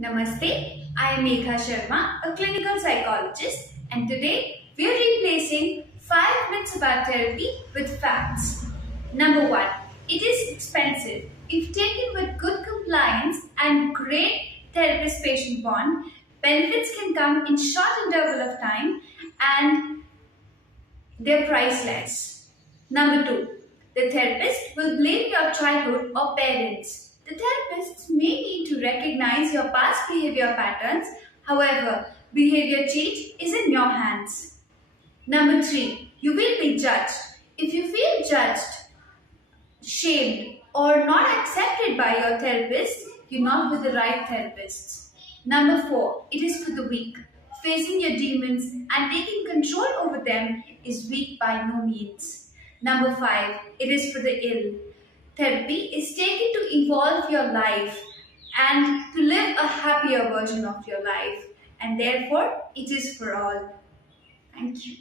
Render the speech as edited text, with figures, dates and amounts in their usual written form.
Namaste, I am Megha Sharma, a clinical psychologist, and today we are replacing 5 myths about therapy with facts. Number 1. It is expensive. If taken with good compliance and great therapist-patient bond, benefits can come in short interval of time and they're priceless. Number 2. The therapist will blame your childhood or parents. The therapist may need to recognize your past behavior patterns. However, behavior change is in your hands. Number 3. You will be judged. If you feel judged, shamed, or not accepted by your therapist, you're not with the right therapist. Number 4. It is for the weak. Facing your demons and taking control over them is weak by no means. Number 5. It is for the ill. Therapy is taken to evolve your life and to live a happier version of your life, and therefore it is for all. Thank you.